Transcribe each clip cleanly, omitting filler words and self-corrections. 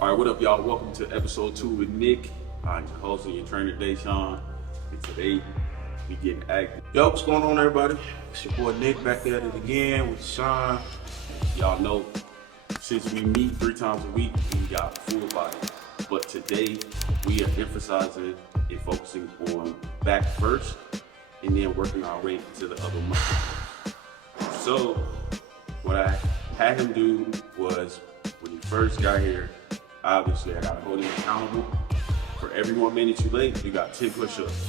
All right, what up, y'all? Welcome to episode 2 with Nick. I'm your host and your trainer today, Sean. And today, we getting active. Yo, what's going on, everybody? It's your boy Nick back at it again with Sean. Y'all know, since we meet 3 times a week, we got full body. But today, we are emphasizing and focusing on back first, and then working our way to the other muscles. So, what I had him do was, when he first got here, obviously I gotta hold him accountable. For every 1 minute you late, you got 10 push-ups.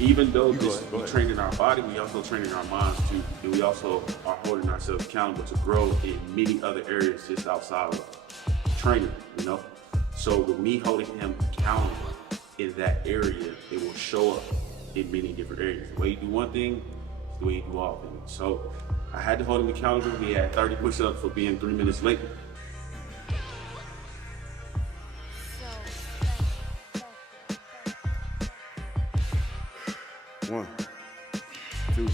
Even though we're training our body, we also training our minds too. And we also are holding ourselves accountable to grow in many other areas just outside of training, you know? So with me holding him accountable in that area, it will show up in many different areas. The way you do one thing is the way you do all things. So I had to hold him accountable. He had 30 push-ups for being 3 minutes late. One, 2,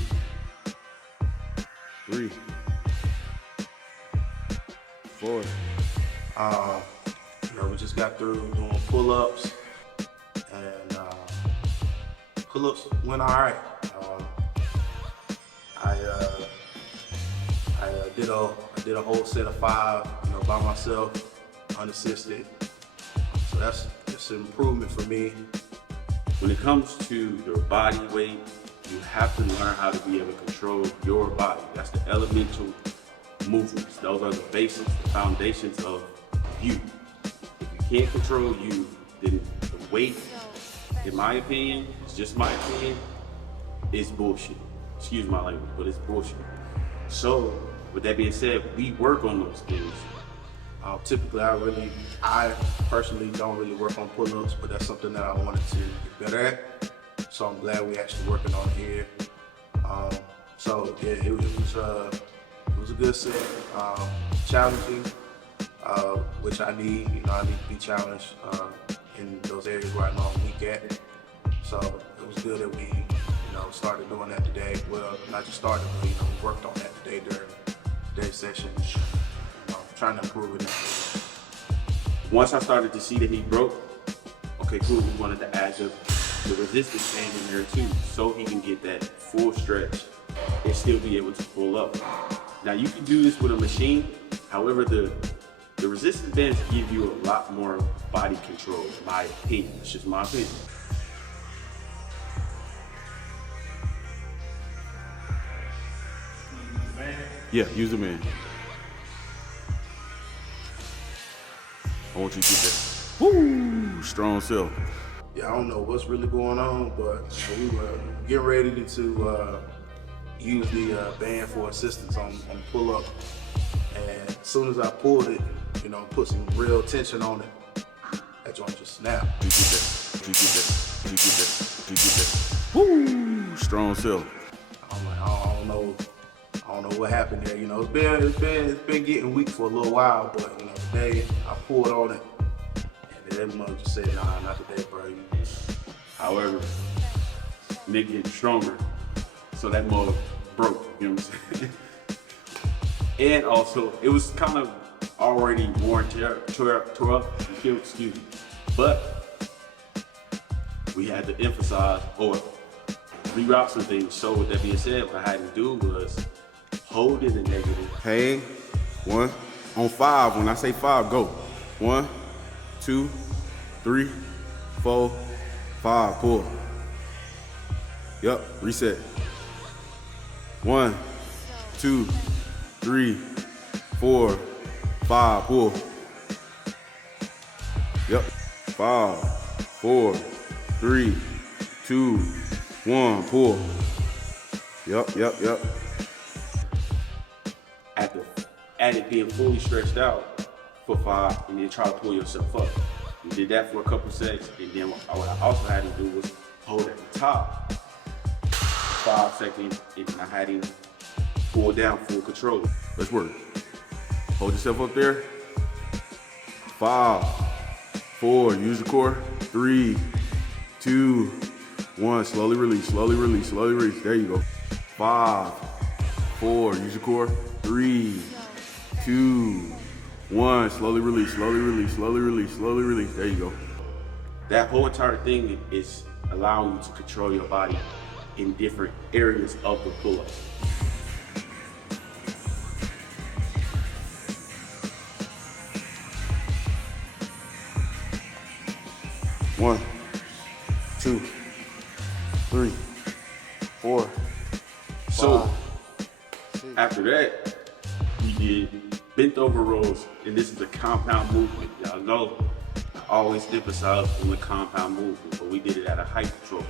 3, 4. We just got through doing pull-ups, and pull-ups went all right. I did a whole set of 5, by myself, unassisted. So that's an improvement for me. When it comes to your body weight, you have to learn how to be able to control your body. That's the elemental movements. Those are the basics, the foundations of you. If you can't control you, then the weight, in my opinion, it's just my opinion, is bullshit. Excuse my language, but it's bullshit. So, with that being said, we work on those things. Typically, I personally don't really work on pull-ups, but that's something that I wanted to get better at. So I'm glad we're actually working on it here. So yeah, it was a good set. Challenging, which I need. I need to be challenged in those areas where I know I'm weak at. So it was good that we, started doing that today. Well, not just started, but we worked on that today during today's session. Trying to improve it. Once I started to see that he broke, okay, cool, we wanted to add the resistance band in there too, so he can get that full stretch and still be able to pull up. Now you can do this with a machine, however the resistance bands give you a lot more body control, in my opinion. It's just my opinion. Yeah, use the man. I want you to get that. Woo! Strong self. Yeah, I don't know what's really going on, but we were getting ready to use the band for assistance on pull-up. And as soon as I pulled it, put some real tension on it, that joint just snapped. You get that. You get that. You get that. You get that. Woo! Strong self. I'm like, I don't know what happened there. It's been getting weak for a little while, but today I pulled on it, and then that mother just said, "Nah, not today, bro." However, Nick getting stronger, so that mug broke. You know what I'm saying? And also, it was kind of already worn, tore up. Excuse me. But we had to emphasize or reroute some things. So with that being said, what I had to do was hold it in negative. Hey, 1. On 5, when I say 5, go. 1, 2, 3, 4, 5, pull. Yup, reset. 1, 2, 3, 4, 5, pull. Yup, 5, 4, 3, 2, 1, pull. Yup. At it being fully stretched out for 5, and then try to pull yourself up. You did that for a couple seconds, and then what I also had to do was hold at the top 5 seconds, and then I had him pull down full control. Let's work. Hold yourself up there. 5, 4, use your core. 3, 2, 1, slowly release, slowly release, slowly release. There you go. 5, 4, use your core. 3, 2, 1, slowly release, slowly release, slowly release, slowly release. There you go. That whole entire thing is allowing you to control your body in different areas of the pull-up. One, 2, 3, 4. So after that, we did bent over rows, and this is a compound movement. Y'all know I always emphasize on the compound movement, but we did it at a height control.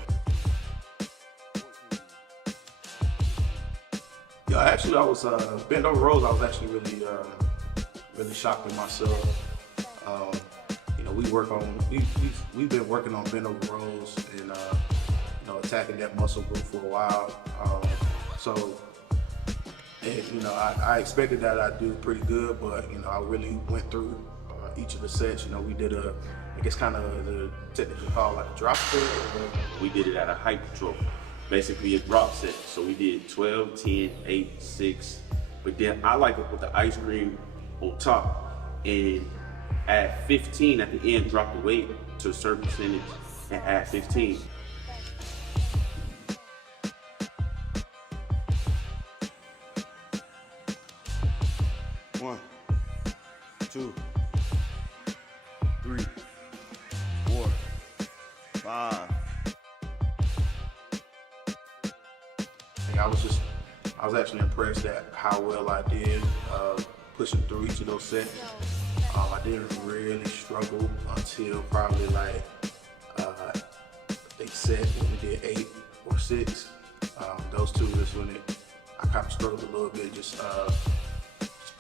Yeah, actually, I was bent over rows. I was actually really shocked with myself. You know, we've been working on bent over rows and you know, attacking that muscle group for a while. You know, I expected that I'd do pretty good, but you know, I really went through each of the sets. You know, we did I guess kind of the technically called like a drop set. We did it at a height control. Basically a drop set. So we did 12, 10, 8, 6. But then I like to put the ice cream on top and add 15 at the end, drop the weight to a certain percentage and add 15. One, 2, 3, 4, 5. I was actually impressed at how well I did pushing through each of those sets. I didn't really struggle until probably like they set when we did 8 or 6. Those two is when I kind of struggled a little bit, just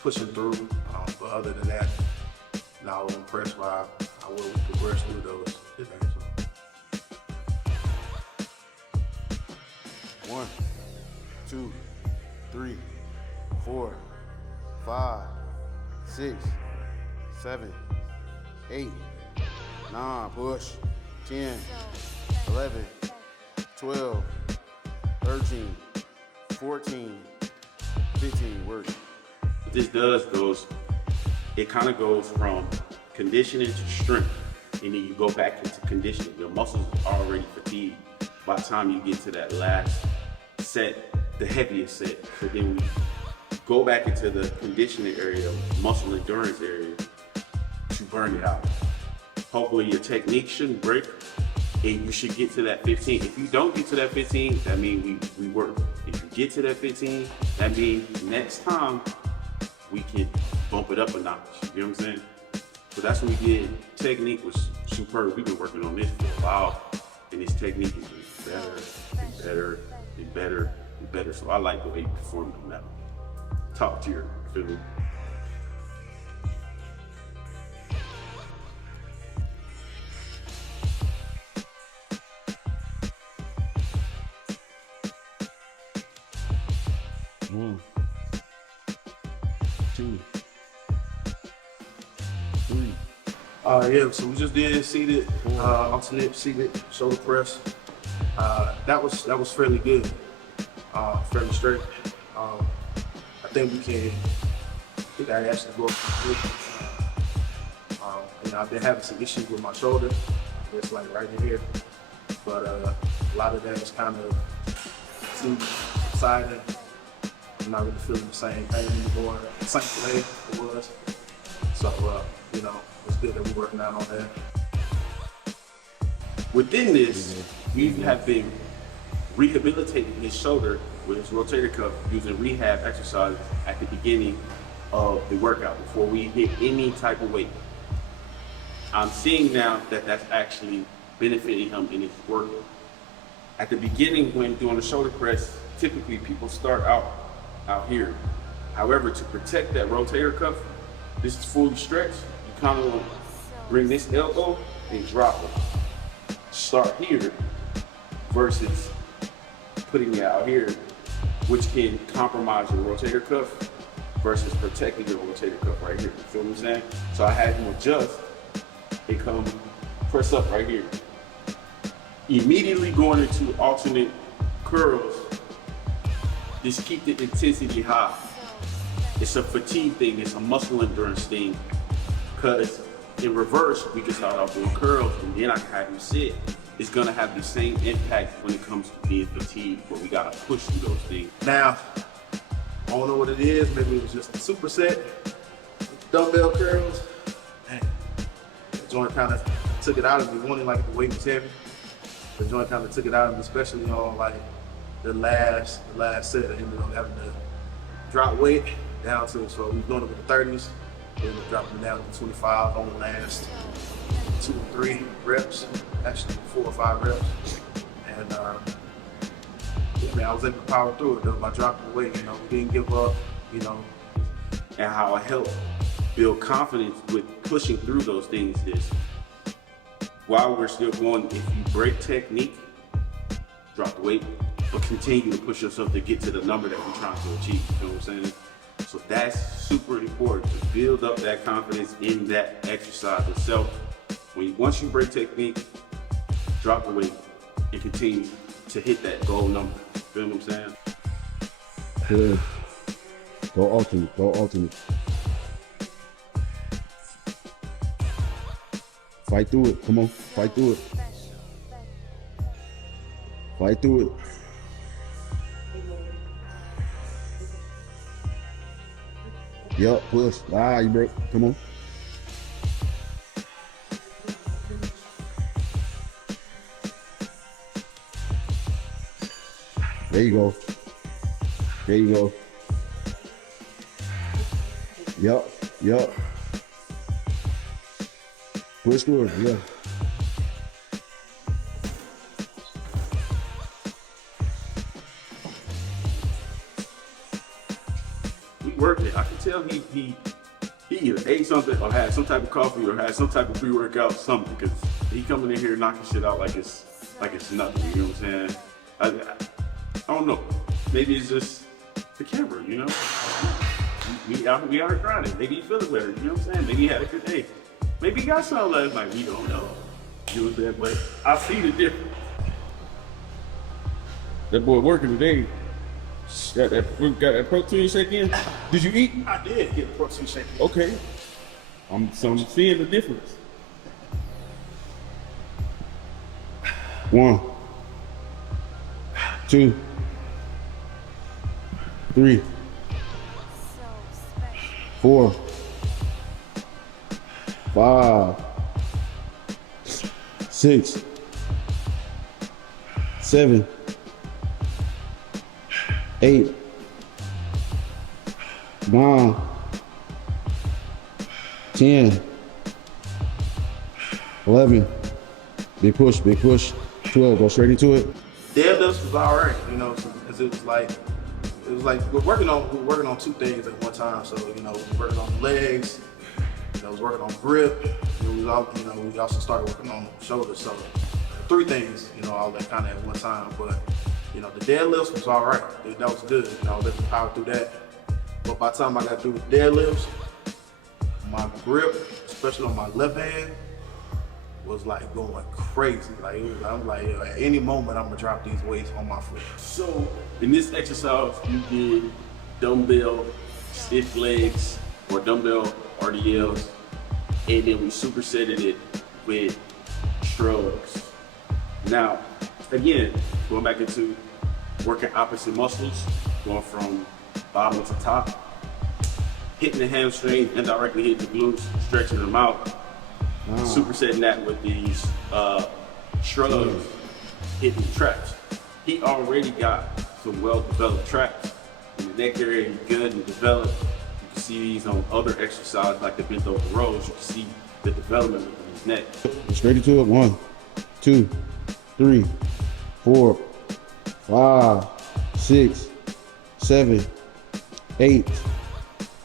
pushing through. But other than that, I was impressed by how well we progressed through those today. So. 1, 2, 3, 4, 5, 6, 7, 8, 9, push, 10, 11, 12, 13, 14, 15, work. What this does it kind of goes from conditioning to strength, and then you go back into conditioning. Your muscles are already fatigued by the time you get to that last set, the heaviest set. So then we go back into the conditioning area, muscle endurance area, to burn it out. Hopefully your technique shouldn't break, and you should get to that 15. If you don't get to that 15, that means we work. If you get to that 15, that means next time we can bump it up a notch. You know what I'm saying? So that's what we did. Technique was superb. We've been working on this for a while, and this technique is getting better and better and better and better. So I like the way you performed on that one. Top tier, feel me? One, 2, 3. Yeah, so we just did seated, alternate seated shoulder press. That was fairly good, fairly straight. I think I actually go up to you know, I've been having some issues with my shoulder. It's like right in here, but a lot of that is kind of subsiding. I'm not really feeling the same pain anymore, same way it was. So, you know, it's good that we're working out on that. Within this, we have been rehabilitating his shoulder with his rotator cuff using rehab exercises at the beginning of the workout before we hit any type of weight. I'm seeing now that that's actually benefiting him in his work. At the beginning, when doing the shoulder press, typically people start out here. However, to protect that rotator cuff, this is fully stretched. You kind of want to bring this elbow and drop it. Start here versus putting it out here, which can compromise your rotator cuff versus protecting your rotator cuff right here. You feel what I'm saying? So I had him adjust and come press up right here. immediately going into alternate curls, just keep the intensity high. It's a fatigue thing, it's a muscle endurance thing. Because in reverse, we can start off doing curls and then I can have you sit. It's gonna have the same impact when it comes to being fatigued, but we gotta push through those things. Now, I don't know what it is. Maybe it was just a superset dumbbell curls. Man, the joint kind of took it out of me. Wanting like the weight was heavy. The joint kind of took it out of me, especially on like the last set. I ended up having to drop weight down to, so we was doing it with the 30s. We ended up dropping it down to 25 on the last 2 or 3 reps, actually 4 or 5 reps. And yeah, man, I was able to power through it though by dropping the weight. You know, we didn't give up. You know, And how it helps build confidence with pushing through those things is, while we're still going, if you break technique, drop the weight, but continue to push yourself to get to the number that we're trying to achieve. You know what I'm saying? So that's super important to build up that confidence in that exercise itself. Once you break technique, drop the weight and continue to hit that goal number. Feel what I'm saying? Good. Go alternate, go alternate. Fight through it, come on, fight through it. Fight through it. Yup, push. You break, come on. There you go. There you go. Yup. Push through it, yeah. We worked it. I can tell he either ate something or had some type of coffee or had some type of pre-workout, something, because he coming in here knocking shit out like it's nothing. You know what I'm saying? I don't know. Maybe it's just the camera, you know? We out here grinding. Maybe he feeling better, you know what I'm saying? Maybe he had a good day. Maybe he got something last night, we don't know. You know what I'm saying? But I see the difference. That boy working today. Got that protein shake in? Did you eat? I did get a protein shake. Okay. I'm seeing the difference. 1, 2, 3, 4, 5, 6, 7, 8, 9, 10, 11. Big push, 12, go straight into it. Deadlifts was all right, you know, because it was like we're working on 2 things at one time. So you know, we were working on legs, you know, I was working on grip. We also started working on shoulders. So 3 things, you know, all that kind of at one time. But you know, the deadlifts was all right. That was good. You know, I was able to power through that. But by the time I got through with deadlifts, my grip, especially on my left hand, was like going crazy. Like I'm like, at any moment I'm gonna drop these weights on my foot. So in this exercise, you did dumbbell stiff legs or dumbbell RDLs, and then we supersetted it with shrugs. Now, again, going back into working opposite muscles, going from bottom to top, hitting the hamstring, indirectly hitting the glutes, stretching them out. Supersetting that with these shrugs, hitting the traps. He already got some well-developed traps. In the neck area, he's good and developed. You can see these on other exercises like the bent over rows. You can see the development of his neck. Straight into it. 1, 2, 3, 4, 5, 6, 7, 8,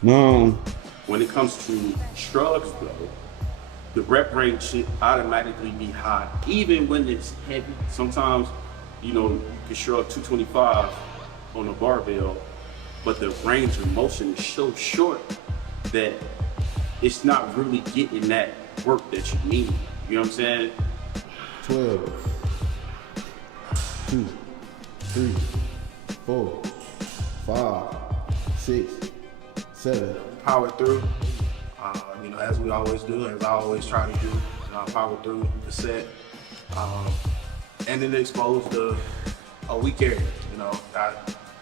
9. When it comes to shrugs though, the rep range should automatically be high, even when it's heavy. Sometimes, you know, you can shrug 225 on a barbell, but the range of motion is so short that it's not really getting that work that you need. You know what I'm saying? 12. 2, 3, 4, 5, 6, 7. Power through, you know, as we always do, as I always try to do, power through the set, and then expose a weak area. You know, I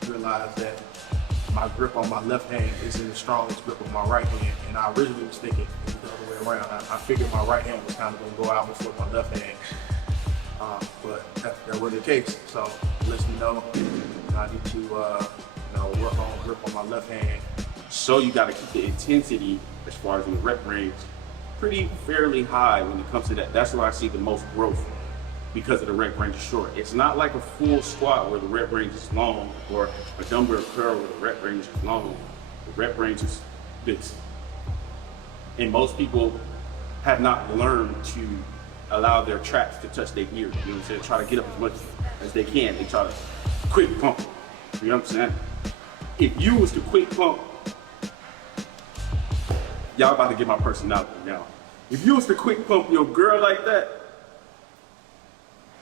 realized that my grip on my left hand isn't the strongest grip on my right hand, and I originally was thinking it was the other way around. I figured my right hand was kind of going to go out before my left hand, but that wasn't the case. So it lets me know I need to, you know, work on grip on my left hand. So you got to keep the intensity as far as in the rep range pretty fairly high when it comes to that. That's where I see the most growth because of the rep range is short. It's not like a full squat where the rep range is long or a dumbbell curl where the rep range is long. The rep range is this. And most people have not learned to allow their traps to touch their ear. You know what I'm saying? Try to get up as much as they can. They try to quick pump. You know what I'm saying? If you was to quick pump, y'all about to get my personality now. If you was to quick pump your girl like that,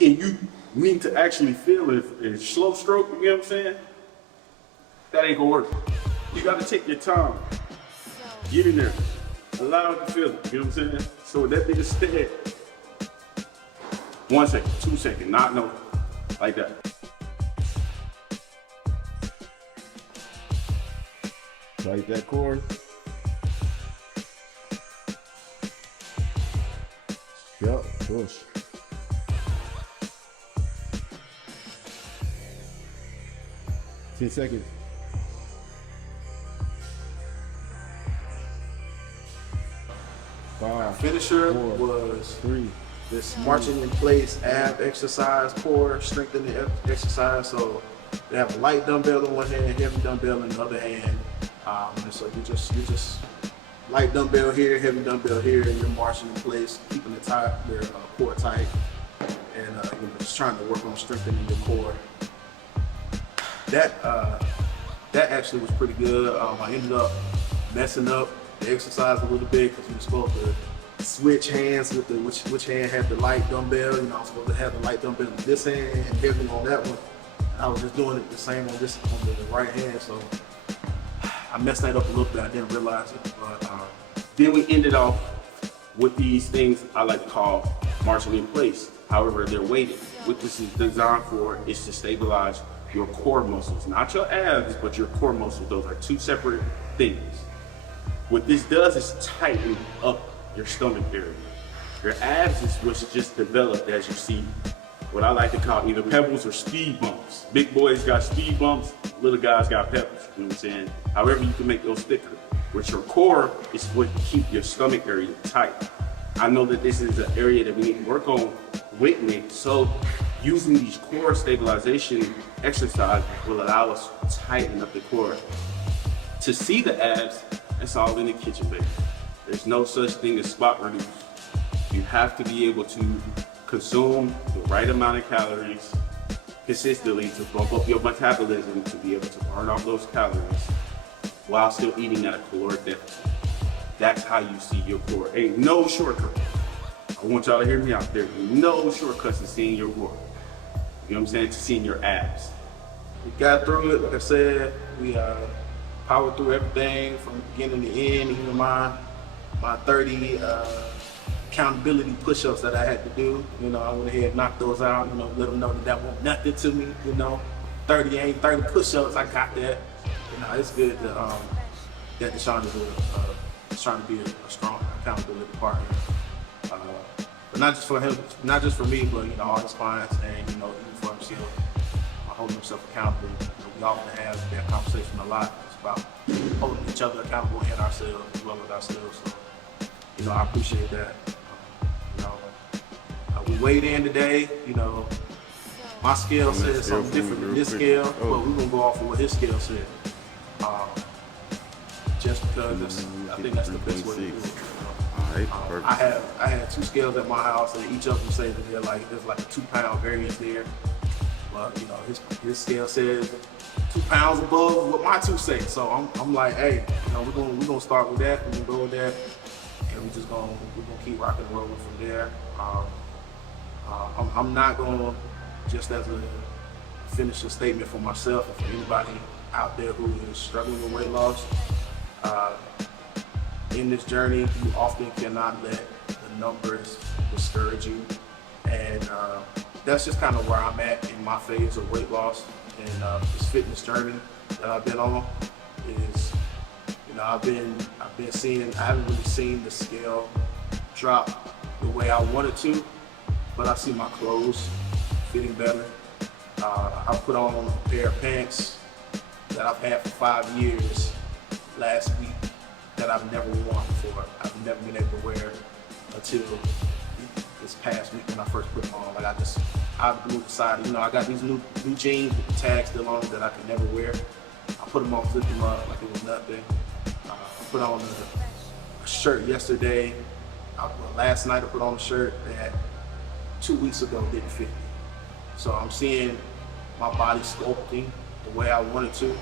and you need to actually feel it in slow stroke, you know what I'm saying? That ain't gonna work. You gotta take your time. Get in there. Allow it to feel it, you know what I'm saying? So that thing is steady. 1 second, 2 seconds, not no, like that. Tight that core. Yep, push. Ten seconds. Five. Finisher four, was 3. this marching in place ab exercise, core strengthening exercise. So they have a light dumbbell in one hand, heavy dumbbell in the other hand. And so you just light dumbbell here, heavy dumbbell here, and you're marching in place, keeping it tight, your core tight, and you know, just trying to work on strengthening your core. That actually was pretty good. I ended up messing up the exercise a little bit because we were supposed to switch hands with which hand had the light dumbbell. You know, I was supposed to have the light dumbbell in this hand and heavy on that one. I was just doing it the same on the right hand, so I messed that up a little bit. I didn't realize it, but Then we ended off with these things I like to call marching in place. However, they're weighted. What this is designed for is to stabilize your core muscles, not your abs, but your core muscles. Those are two separate things. What this does is tighten up your stomach area. Your abs is what's just developed, as you see, what I like to call either pebbles or speed bumps. Big boys got speed bumps, little guys got pebbles, you know what I'm saying? However, you can make those thicker. With your core is what keep your stomach area tight. I know that this is an area that we need to work on with me, so using these core stabilization exercises will allow us to tighten up the core. To see the abs, it's all in the kitchen, baby. There's no such thing as spot reduce. You have to be able to consume the right amount of calories consistently to bump up your metabolism, to be able to burn off those calories while still eating at a caloric deficit. That's how you see your core. Ain't no shortcut. I want y'all to hear me out there. No shortcuts to seeing your core. You know what I'm saying? To seeing your abs. we got through it. Like I said, we powered through everything from beginning to end. Even my 30 accountability push-ups that I had to do. You know, I went ahead and knocked those out. You know, let them know that won't nothing to me. You know, 30 push-ups. I got that. You know, it's good that Deshaun is trying to be a strong accountability partner. But not just for him, not just for me, but you know, all his clients, and you know, even for himself, holding himself accountable. You know, we often have that conversation a lot. It's about holding each other accountable and ourselves as well as ourselves. So, you know, I appreciate that. You know, we weighed in today. You know, my scale said something different than his scale, but we're gonna go off of what his scale said. Just because I think that's the best way to do it. I had two scales at my house, and each of them say that there's like a 2 pound variance there. But you know, his scale says 2 pounds above what my two say. So I'm like, hey, you know, we're gonna start with that. We're gonna go with that, and we're gonna keep rocking and rolling from there. I'm not gonna, just as finish a statement for myself and for anybody out there who is struggling with weight loss. In this journey, you often cannot let the numbers discourage you. And that's just kind of where I'm at in my phase of weight loss and this fitness journey that I've been on. Is, you know, I've been seeing, I haven't really seen the scale drop the way I wanted to, but I see my clothes fitting better. I put on a pair of pants that I've had for 5 years last week that I've never worn before. I've never been able to wear until this past week when I first put them on. Like I decided, you know, I got these new jeans with the tag still on that I could never wear. I put them on, flipped them up like it was nothing. I put on a shirt yesterday. Last night I put on a shirt that 2 weeks ago didn't fit me. So I'm seeing my body sculpting the way I wanted to.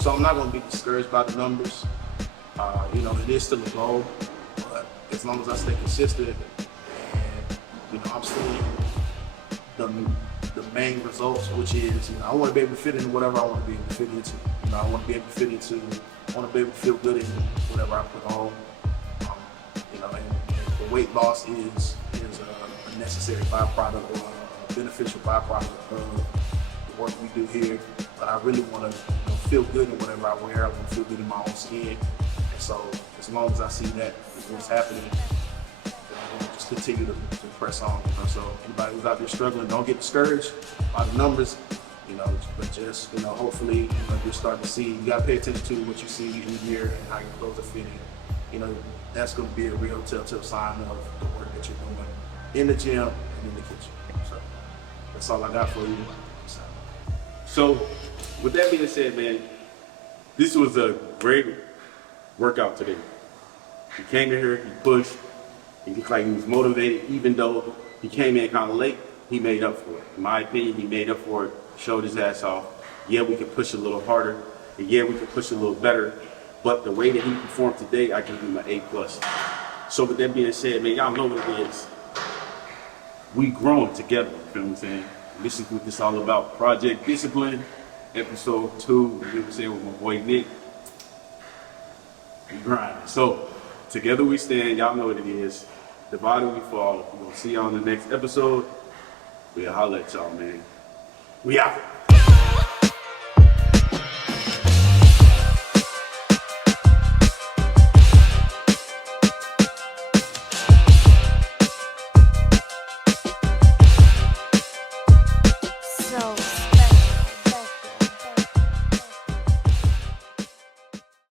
So I'm not going to be discouraged by the numbers. You know, it is still a goal, but as long as I stay consistent and, you know, I'm seeing the main results, which is, you know, I want to be able to fit into whatever I want to be able to fit into. You know, I want to be able to fit into, I want to be able to feel good in whatever I put on. You know, and the weight loss is a necessary byproduct or a beneficial byproduct of the work we do here. But I really want to, you know, feel good in whatever I wear. I want to feel good in my own skin. And so as long as I see that is what's happening, I'm going to just continue to press on. You know? So anybody who's out there struggling, don't get discouraged by the numbers, you know, but just, you know, hopefully, you know, you're starting to see, you got to pay attention to what you see in the mirror and how your clothes are fitting. You know, that's going to be a real telltale sign of the work that you're doing in the gym and in the kitchen. So that's all I got for you. So, with that being said, man, this was a great workout today. He came in here, he pushed, he looked like he was motivated, even though he came in kind of late, he made up for it. In my opinion, he made up for it, showed his ass off. Yeah, we could push a little harder, and yeah, we could push a little better, but the way that he performed today, I give him an A+. So with that being said, man, y'all know what it is. We growing together, you feel what I'm saying? This is what this all about. ProXject Discipline, episode 2, you know what I'm saying, with my boy Nick. We grinding. So, together we stand, y'all know what it is. Divided we fall. We're gonna see y'all on the next episode. We'll holler at y'all, man. We out.